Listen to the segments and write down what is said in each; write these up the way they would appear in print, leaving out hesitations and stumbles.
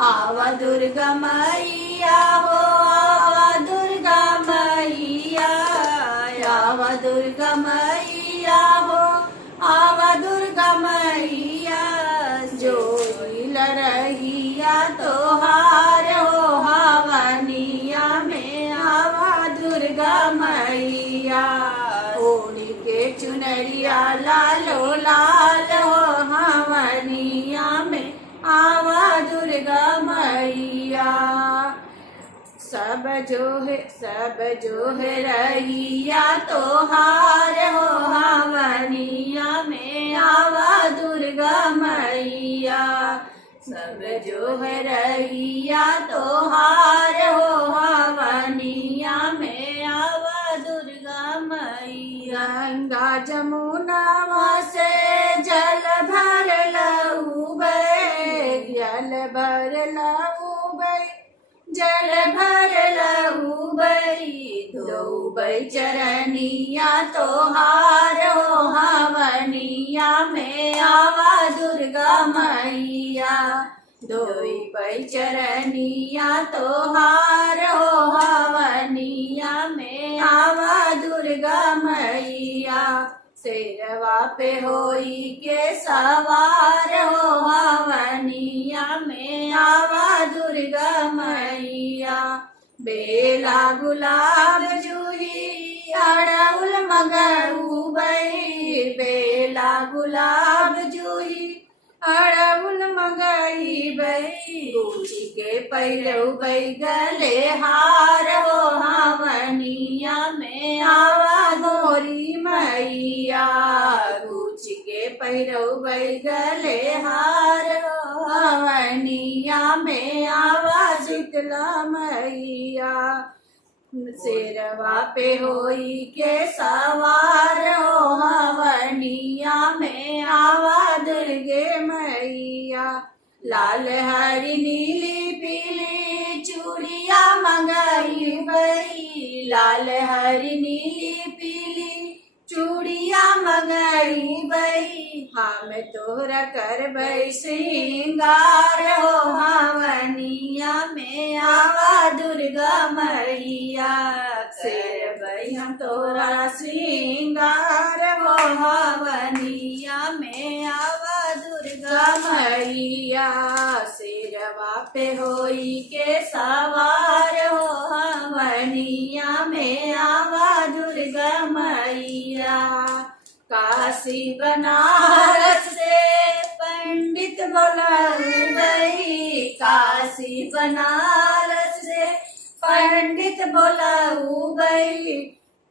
आवा दुर्गा मैया हो आवा दुर्गा मैया, आवा दुर्गा मैया हो आवा दुर्गा मैया, जो लड़ैया तोहार हो हवनिया में आवा दुर्गा मैया। ओढ़ी के चुनरिया लालो लाल हो हवनिया में आवा दुर्गा मैया। सब जो है रैया तोहार हो हवनिया में आवा दुर्गा मैया। सब जो है रैया तोहार हो हवनिया में आवा दुर्गा मैया। गंगा जमुना से जल भर लऊबे, जल भर लऊबे, जल भर लऊबे, धोबे चरनिया तोहार हो हवनिया में आवा दुर्गा मैया। धोबे चरनिया तोहार हो हवनिया में आवा दुर्गा मैया। शेरवा पे होई के सवार हो हवनिया में आवा दुर्गा मैया। बेला गुलाब जूही अड़उल मगउबई, बेला गुलाब जूही अड़उल मगइबई, गुची के पैरउबई गले हार हो हवनिया में आवा गोरी मैया। गुची के पैरउबई गले हार हो हवनिया में आवा शीतला मैया। शेरवा पे होई के सवार हो हवनिया में आवा दुर्गे मैया। लाल हरी नीली पीली चूड़िया मंगाई बई, लाल हरी नीली पीली चूड़िया मंगाई बई, हम तोहरा करबई श्रृंगार हो हवनिया में आवा दुर्गा मैया। करबई हम तोहरा श्रृंगार हो हवनिया में आवा दुर्गा मैया। शेरवा पे होई के सवार हो हवनिया में आवा दुर्गा मैया। काशी बनारस से पंडित बोलाऊबई, काशी बनारस से पंडित बोलाऊबई,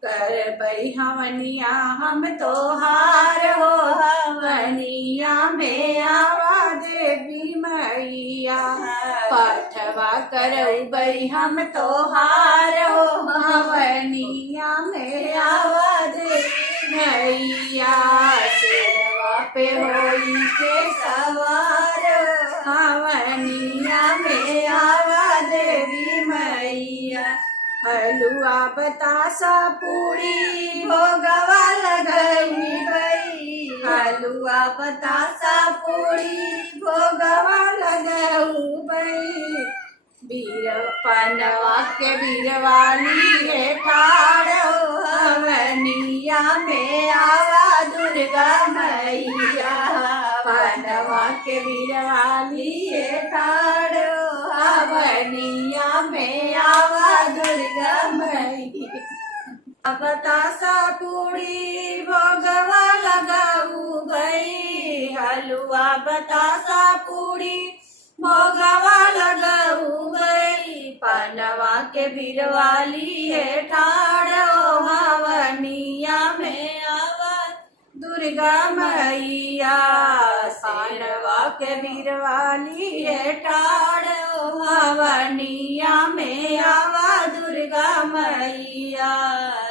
करबई हवनिया हम तोहार हो हवनिया में आवा देवी मैया। पाठवा करउबई हम तोहार हो हवनिया में आवा देवी मैया। शेरवा पे होई के सवार हवनिया में आवा देवी मैया। हलुआ बतासा पूरी भोगवा लगई बई, हलुआ बतासा पूरी भोगवा लगऊ बई, बीर पनवा के बीरवाली है ठाड़ हो हवनिया में आवा दुर्गा मैया। पनवा के बीरवाली है ठाड़ हो हवनिया में आवा दुर्गा मैया। बतासा पूरी भोगवा लगाऊ गई, हलुआ बतासा पूरी भोगवा लगाऊ गई, पनवा के बीरवाली है ठाड़ हो हवनिया में आवा दुर्गा मैया। पनवा के बीरवाली है ठाड़ हो हवनिया में आवा दुर्गा मैया।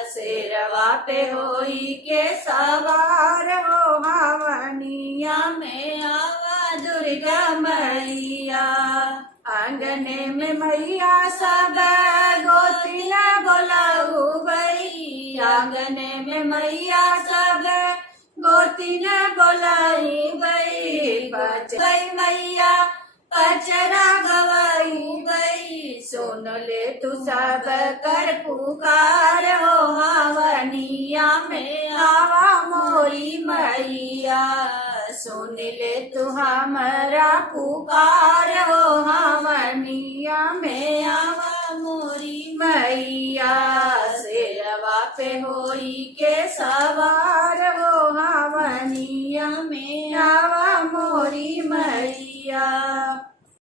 शेरवा पे होई के सवार हो हवनिया में आवा दुर्गा मैया। आंगने में मैया सब गोतिया बोलाऊबई, आंगने में मैया सब गोतिया बोलाऊबई, बच गई मैया पचरा गवाई गई सुन ले तू सब कर पुकार हो हवनिया में आवा मोरी मैया सुन ले तू हमारा पुकार हो हवनिया में आवा मोरी मैया शेरवा पे होई के सवार हो हवनिया में आवा मोरी मैया।